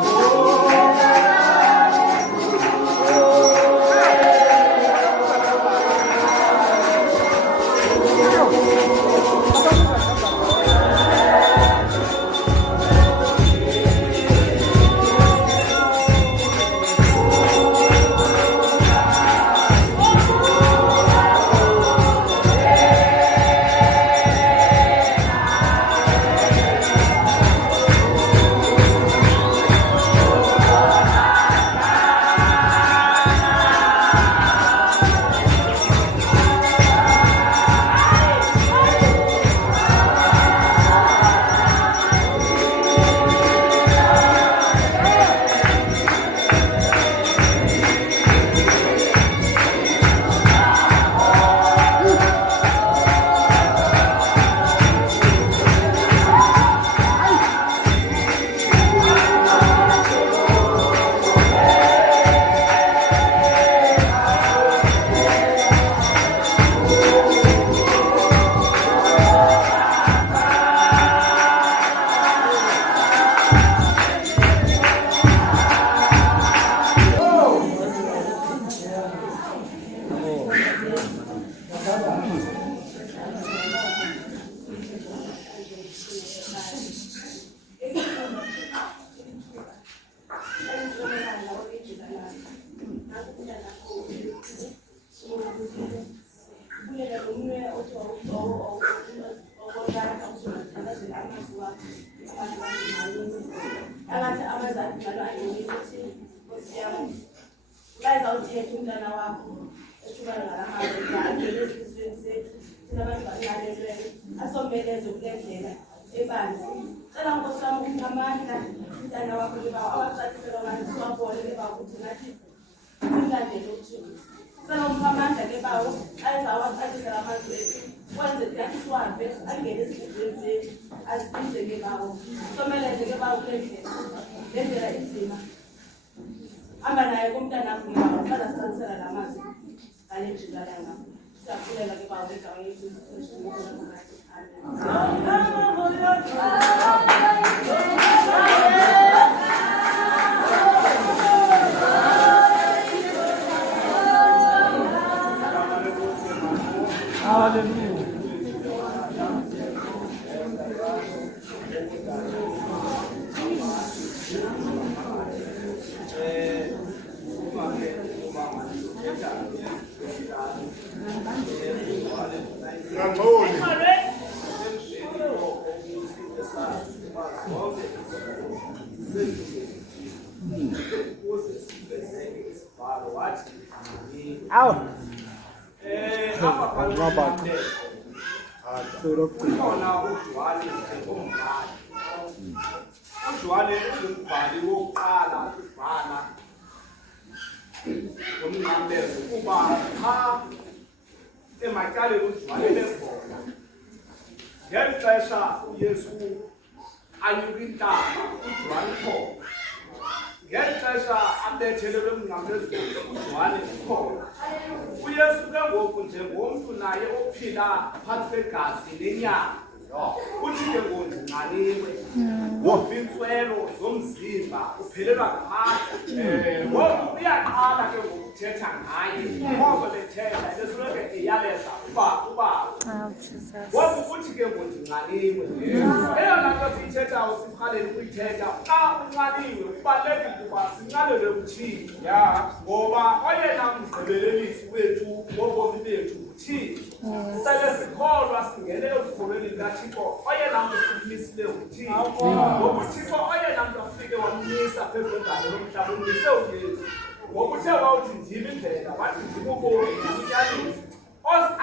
Oh, angathi abazali njalo ayini ukuthi Nkosi bayizawuthetha umntana wakho eshubana ngalamazwi angele esizweni sethu thina abantu balalelweyo asombeleze kule ndlela ebanzi. Cela Nkosi wami ukuthi amandla umntana wakho lebawo awacacisela abantu siwabone lebawo ukuthi nathi simlandele uThixo. Cela amandla lebawo ayezawacacisela amazwi ethu wenze nathi siwabe angele esizweni sethu asibize lebawo someleze lebawo kule ndlela inzima. Amba naye kumntana wakho lebawo bazacacisela lamazwi ngale njikalanga siyakulela lebawo egama Yesu Kristu. uJohane umbhali wokuqala ubhala ngomnqamlezo kuba cha ematyaleni uJohane bekhona ngeli xesha uYesu anyuka intaba uJohane khona ngeli xesha abethelelwe emnqamlezo uJohane khona uYesu ke ngoku njengomntu naye ophila phantsi kwegazi nenyama uthi ke ngondingqaliwe wovintswelo zomzimba uphelelwa ngamandla ngoku uyaqala ke ngokuthetha ngaye ngoba bethetha besoloko eyaleza uba ngoku uthi ke ngondingqaliwe eyona nto siyithethayo sirhaleni kuyithetha xa unqaliwe kubalulekile ukuba sinqalele uThixo ngoba oyena mgqibelelisi wethu wobomi bethu uThixo sele sikholwa singene ekukholweni likaThixo oyena mntu simmisile uThixo ngoba uThixo oyena mntu afike wamnisa phezu kwegalo lomhlaba umnise uYesu ngokuthe wawuthi ndimi indlela wathi ndimi ubomi ndimnyaniso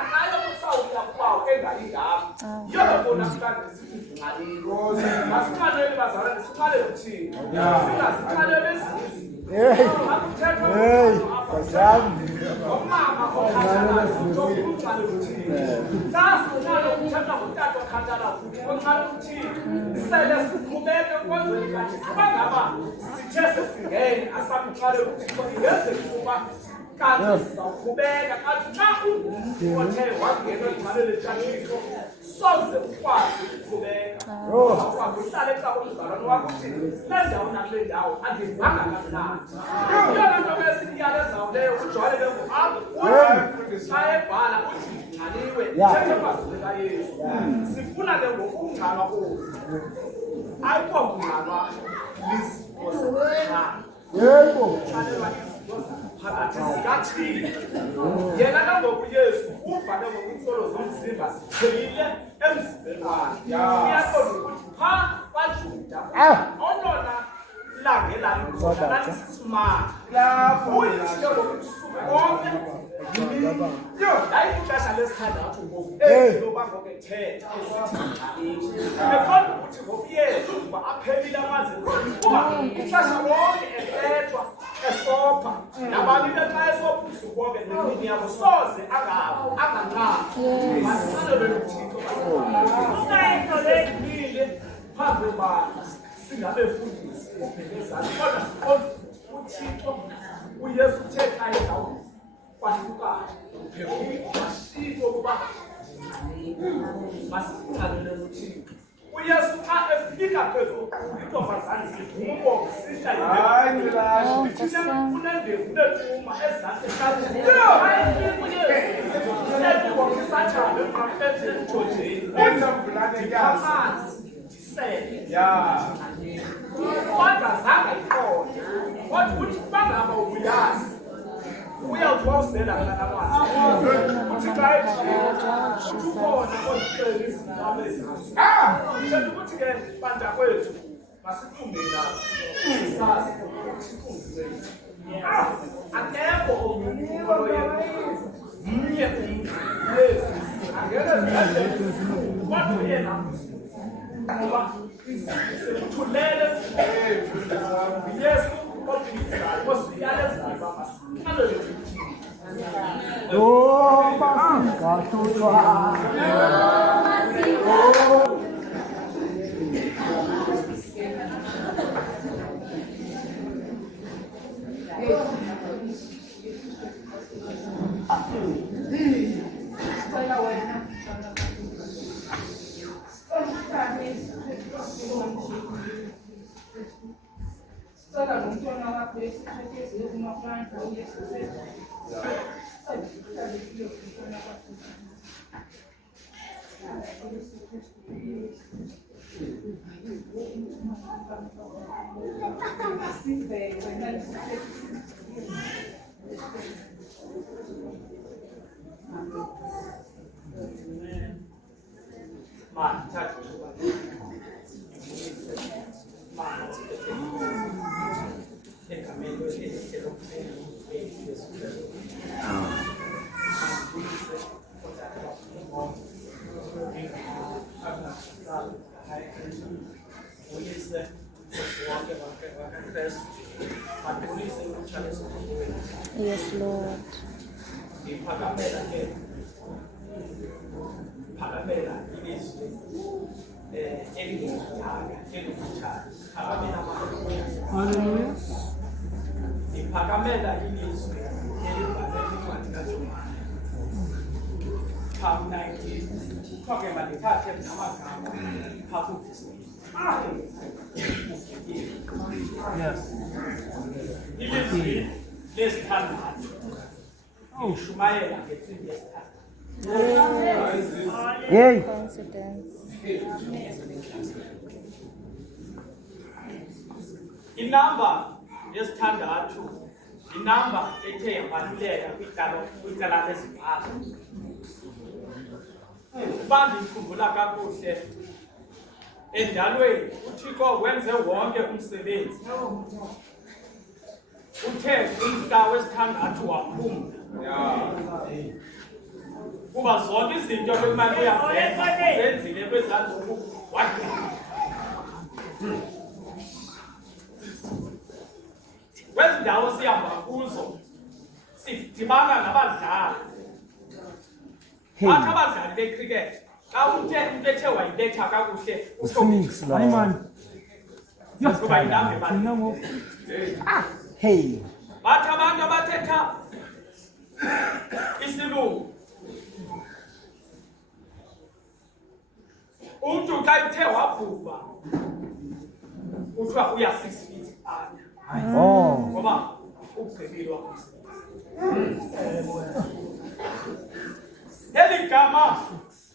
akayo ukusawuya kubawo engayingapha yiyo bona mhlawumbe sithi ndingqalile masinqaleli bazalwane sinqalele uThixo singazixhaleli ezinye sizawuqhubeka kanti xa othe wangena ingqalelo etshatshiso soze ukwazi ukuqhubeka ukwazi uhlale xa umzalwane wakho uthi le ndawo nakule ndawo andivanga kamnandi yona nto besiyalezayo leyo uJohane ke ngoku uthi xa ebhala uthi ndingxaliwe thethe amazwi kaYesu sifuna ke ngoku ukungxalwa koku ayikho kungxalwa lizipho zakhe yebo phakathi sikaThixo yena nangoku Yesu uvale ngokunsolo zomzimba ziphelile emzimbeni wakhe uyaqonda ukuthi pha kwaJuda olona langela inkosi lalisimanga lapho uyithike ngokusuku konke yayixesha lesithandathu ngoku ezoba ngokethetha ekhona ukuthi ngoku Yesu uba aphelile amazwi kuba ixesha lonke ethethwa esopha nabani xa esopha usuku wonke nemini yabo soze anganqabi masiqalele uThixo unayinto leyile phambi kwakhe singabefundisi ubhekezana kodwa uThixo uYesu uthetha ezawo kwahlukana masiko kuba masiqalele uThixo uYesu xa efika phezu intombazane sivumo sihla kunendevu nephuma ezantsi esathane eqaphethele emthonjeni amanzi ndisele kodwa zange ikhona kodwa uthi bangaba ubuyazi uyawuthwasela kanakwana uthi xa ukhona oziqela izinto ezithetha ukuthi ke bantakwethu masifunde lapho sazi sifunde akekho omunye mnye Yesu angeke kodwa yena ngoba sithulele Yesu kodwa wasiyalezayo bamasicalele Yes, Lord. Hallelujah. Iphakamela ilizwi elibhalwe kwincwadi kaJohane. Psalm 19. Kuthiwa mandithathe namagama phaa kuvesi. Yes. Ilizwi lesithandathu. Ishumayela ngentsimbi yesithathu. Yay. Coincidence. Inamba yesithandathu inamba ethe yabaluleka kwicala lezibhalo. Uba ndikhumbula kakuhle endalweni uThixo wenze wonke umsebenzi. Uthe umhla wesithandathu waphumla. Kuba zonke izinto bekumele uyazenza zenzile kwezaa ntsuku wadlala. Kwezi ndawo sihamba kuzo sidibana nabadlali. Bathi abadlali becricket xa uthe into ethe wayibetha kakuhle kuba yinambe bani. Hey. Bathi abantu abathetha isilungu umntu xa ethe wabhubha kuthiwa uya 6 feet under. Oh. Ngoba ugqibile eli gama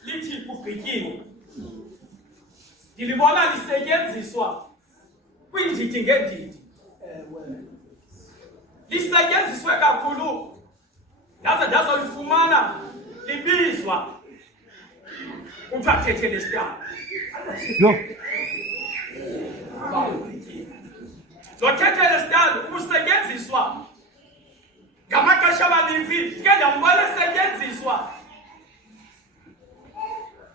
lithi kugqityiwe ndilibona lisetyenziswa kwiindidi ngeendidi. Lisetyenziswe kakhulu ndaze ndazolifumana libizwa kuthiwa Tetelestai. Yo. Lo Tetelestai usetyenziswa ngamaxesha amaninzi ke ndambona esetyenziswa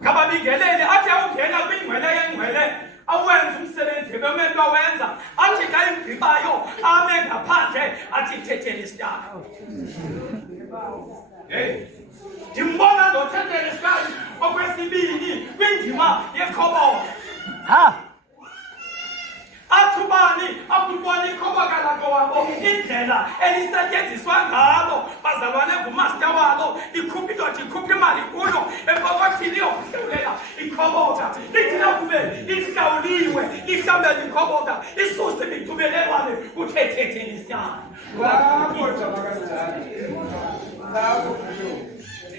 ngababingeleli athi awungena kwingcwele yengcwele awenza umsebenzi ebemele awenza athi xa igqibayo ame ngaphandle athi Tetelestai. Ndimbona lo Tetelestai okwesibini kwindima yeKhoboka. Athubani akubona ikhoboka lakho wabo indlela elisetyenziswa ngalo bazalwane ngumaster wabo ikhupha indoda ikhupha imali kuyo empokothini yokuhlawulela ikhoboka lithi lakube ihlawuliwe lihlawulela ikhoboka isuse imithubelelwane kuTetelestai.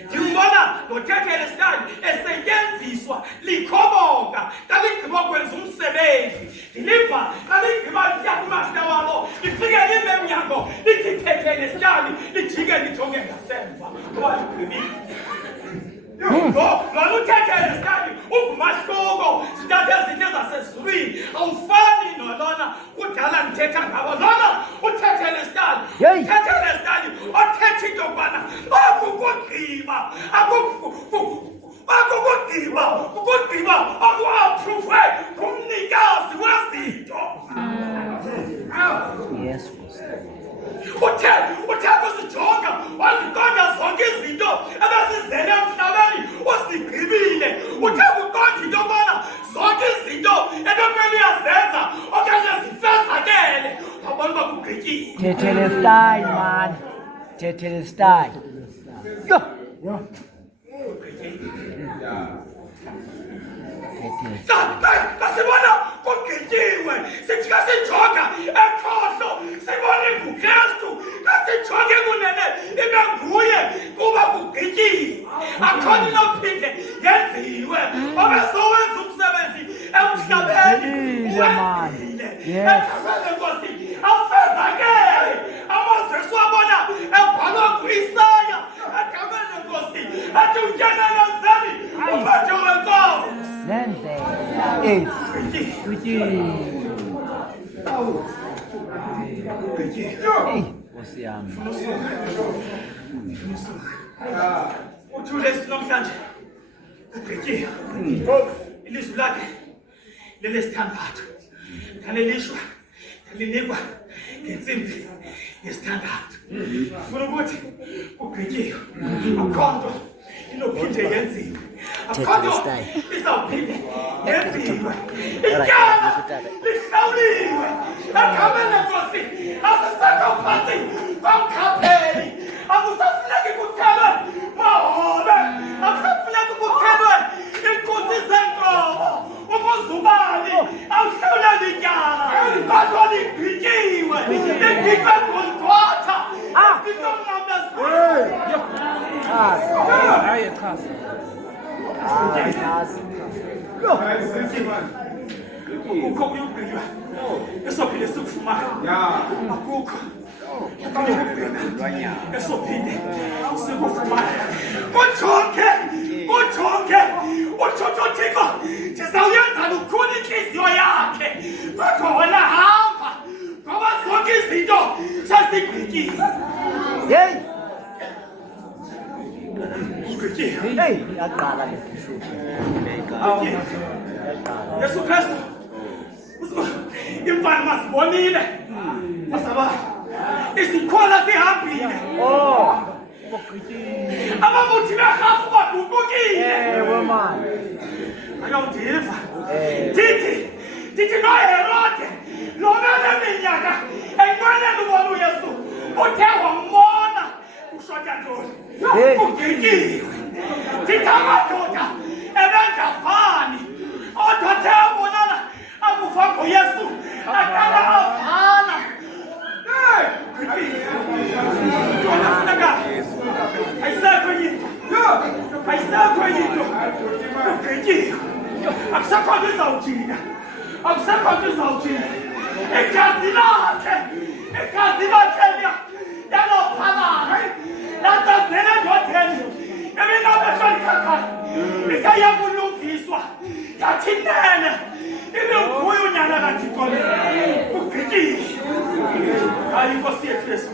Ndimbona lo Tetelestai esetyenziswa likhoboka xa ligqiba kwenza umsebenzi. Ndiliva xa ligqiba litya kumaster wabo lifike lime emnyango lithi Tetelestai lijike uthetha ngabo lona uthethe lesitali Hey. uthethe lesitali othethe into yokubana akukugqiba ukugqiba akuapprove kumnikazi wezinto. Yes. Uthe kuzijonga waziqonda zonke izinto ebezizele emhlabeni usigqibile. Uthe kuqonda into yokubana zonke izinto ebekumele uyazenza okanye zifezakele wabona uba kugqityile. Tetelestai, man. Tetelestai. Yo. Kasibona kugqityiwe sithi kasijonga ekhohlo sibone nguKristu kasijonge kunene ibe nguye kuba kugqityiwe akhona inophinde yenziwe obezowenza umsebenzi emhlabeni uwenzile ekhangele Nkosi afezakele amazwi esiwabona ebhalwa nguIsaya ekhangele Nkosi athi unyenelezeli uphethe wenkosi. Nenze. Hey. Nkosi yami. Uthule sinomhlanje ugqityiwe ilizwi lakhe lelesithandathu ngalelishwa linikwa ngentsimbi yesithandathu. Funa ukuthi ugqityiwe akho nto inophinde yenziwe akho nto izawuphinde yenziwe ityala lihlawuliwe ekhangele Nkosi asisekho phantsi komkhapheli akusafuneki kuthelwe mahobe akusafuneki kuthelwe iinkunzi zeenkomo ukuzubani awuhlawuleli ityala kodwa ligqityiwe ligqitywe ngolgwatha ligqitywe mnamnazini. Hayi chaza. Akukho kuyugqitywa esophinde sikufumane akukho esophinde sikufumane. Kujonge uthothothiko ndizawuyenza lukhulu intliziyo yakhe kodwa wena hamba ngoba zonke izinto sezigqityiwe. Hey. Ugqityiwe. Hey, yaqala le Yesu Kristu imfana masibonile masaba isikhola sihambile ababuthi berhafu badubukile. Ewe man. Ayawudiva ndithi noHerode lona neminyaka enqwenela ubona uYesu uthe wambona ushota ntoni ugqityiwe. Ndithi amadoda ebengafani kodwa athe abonana akufa ngoYesu aqala afana. Ayisekho enye into ugqityiwe akusekho nto izawujika igazi lakhe yalophalala latsazele endodeni ebinamehlo likhakhaya lisaya kulungiswa yathi nene ibe nguye unyana kaThixo ugqityiwe. Hayi Nkosi yethu Yesu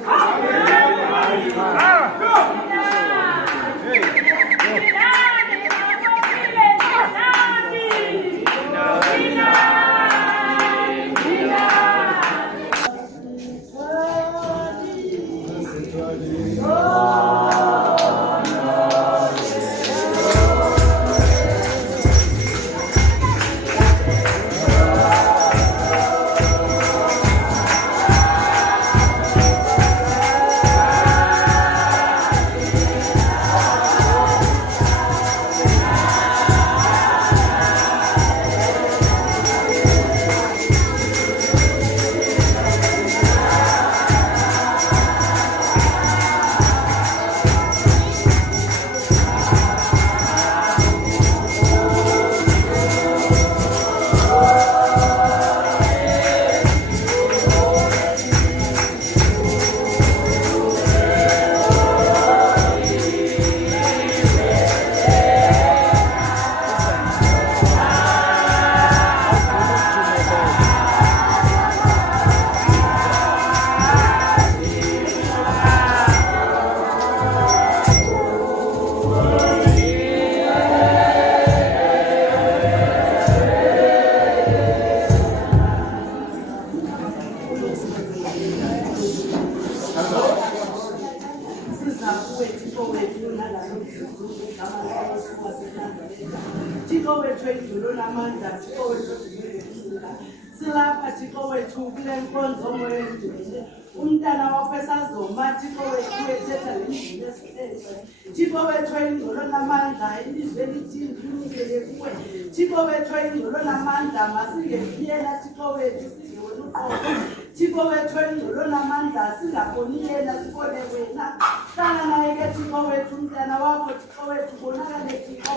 silapha Thixo wethu kule nkonzo moyendweni umntana wakho esazoma Thixo wethu ethetha ngendlela esithethe Thixo wethu ingcolo namandla ilizwe lithini linikele kuwe Thixo wethu ingcolo namandla masingekuyela Thixo wethu singewena uqobo Thixo wethu ingcolo namandla singaboniyela sibone wena hlala naye ke Thixo wethu umntana wakho Thixo wethu bonakale Thixo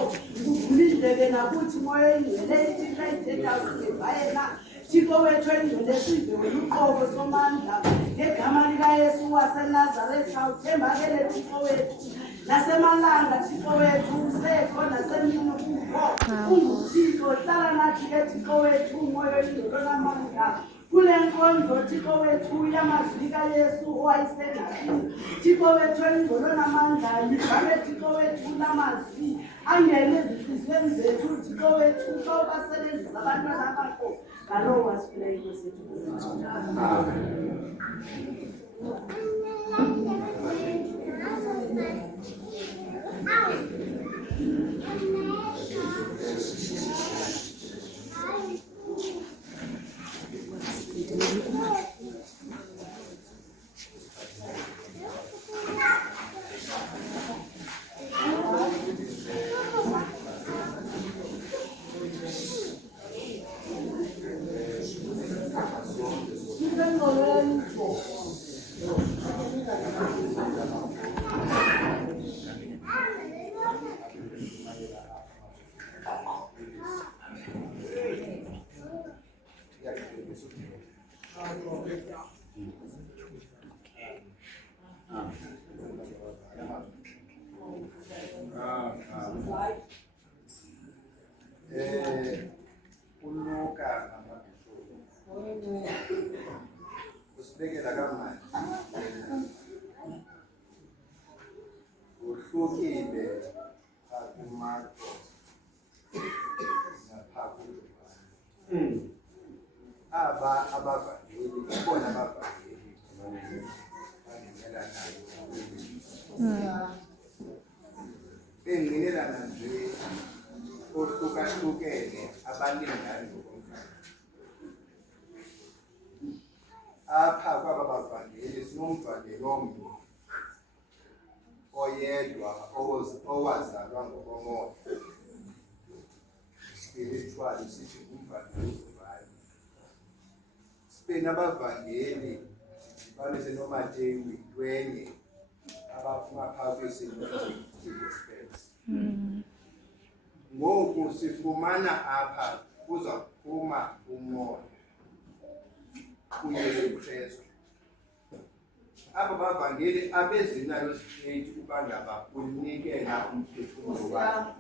uvulindlebe nakuthi moya ingcwele ithi ayithetha usingevayela Thixo wethu engcwele sive wena uqobo somandla ngegama likaYesu waseNazaretha uthembakele Thixo wethu nasemalanga Thixo wethu usekho nasemini kukho unguThixo hlala nathi ke Thixo wethu umoya engcwele namandla kule nkonzo Thixo wethu yamazwi kaYesu owayesengathini Thixo wethu engcwele namandla ligame Thixo wethu lamazwi angene ezinhliziyweni zethu Thixo wethu xa ubasebenzisa abantwana bakho ngalowo wasiphila inkosi yethu Uluka namabhishophu usibekela kamanje uhlukile kuMarko naPhawuli aba abavangeli ibona abavangeli bangenelanayo benginelana nje ohlukahlukene abalingani ngokomfana apha kwaba bavangeli sinomvangeli omnye oyedwa owazalwa ngokomoya spiritual sithi umvangeli uvale sibena abavangeli balise noMateyu 20 abaphuma phakathi kweSinodal ngoku sifumana apha kuza kuphuma umoya kuYesu Kristu aba bavangeli abezinalo state ukuba ngaba unikela umphefumulo wakhe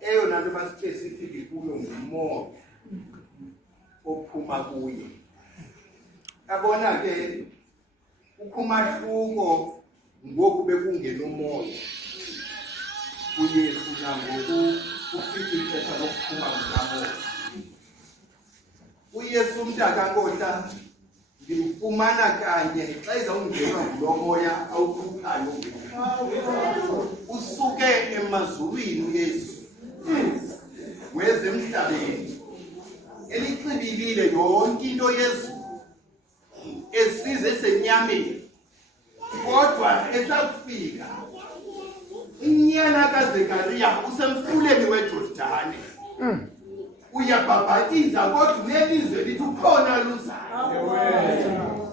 eyona nto ba-specific kuyo ngumoya ophuma kuye abona ke ukhumahluko ngoku bekungena umoya kuYesu nangoku ufika ixesha lokuphuma kukamoya uYesu umntakaNkohla ndimfumana kanye xa izawungenwa ngulo moya awukhuphayo usuke emazulwini uYesu weze emhlabeni elixibilile yonke into Yesu esize esenyameni kodwa esakufika unyana kaZekariya usemfuleni weJordani uyabhabhatiza kodwa unelizwe lithi ukhona luzayo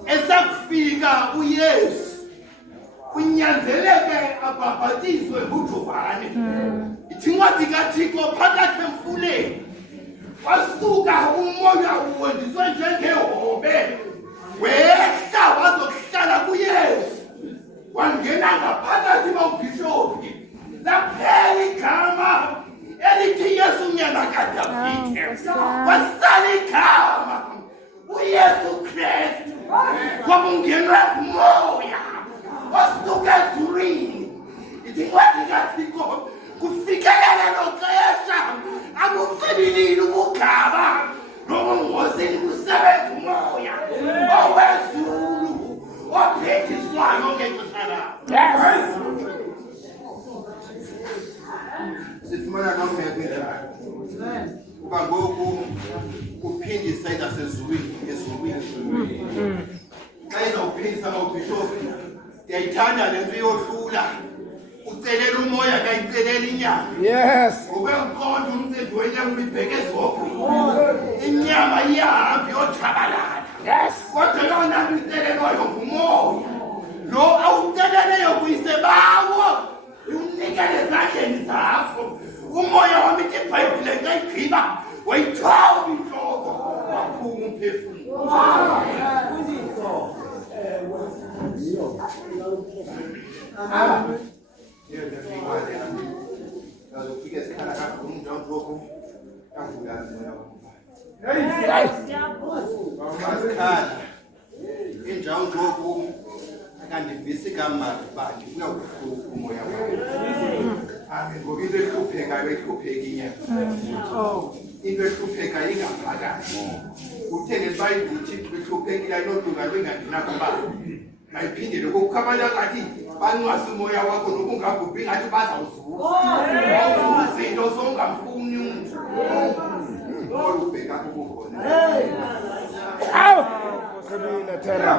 esakufika uYesu unyanzeleke abhabhatizwe nguJovane ithi incwadi kaThixo phakathi emfuleni wasuka umoya uwondiswe njengehobe wehla wazokuhlala kuYesu wangena ngaphakathi kwabhishophi laphela igama elithi Yesu unyana kaDavide wasala igama uYesu Kristu kwakungenwe ngumoya wasuka ezulwini ithi incwadi kaThixo kufikelele noxesha abuqililile ubugaba nobungozini kusebenza umoya owezulu ophethiswayo ngexesha lakho sifumana nomeke yakhe kuba ngoku kuphindisa ingasezulwini ezulwini xa izawuphindisa mawubhishophu ndiyayithanda le nto iyohlula ucelela umoya kayicelela inyama Yes. ngokwemqondo umcimbi wenyama ubibheke ezophu inyama iyahambi yotshabalala kodwa yona nto icelelwayo ngumoya lo awuceleleyo kuyisebawo iwunikele ezandleni zakho umoya wami ithi ibhayibhile ngayigqiba wayithwaba intloko waphuma umphefumlo azofika esikhala kakhulu njengoko masikhala injawunjoku akandivisi kamali uba ndifuna ukuhlupha umoya wami ngoku into ehluphekayo ehlupheka inyama into ehluphekayo ingaphakathi uthenge ibhayibhile uthixo ehluphekile ayinolunga lwengandinakuba mayiphindele kokukho abantu akathi bancwasa umoya wakho nokungabhubhi ngathi bazawuzuza izinto zongamfuni umntu olubheka kubukhona Au! Terra.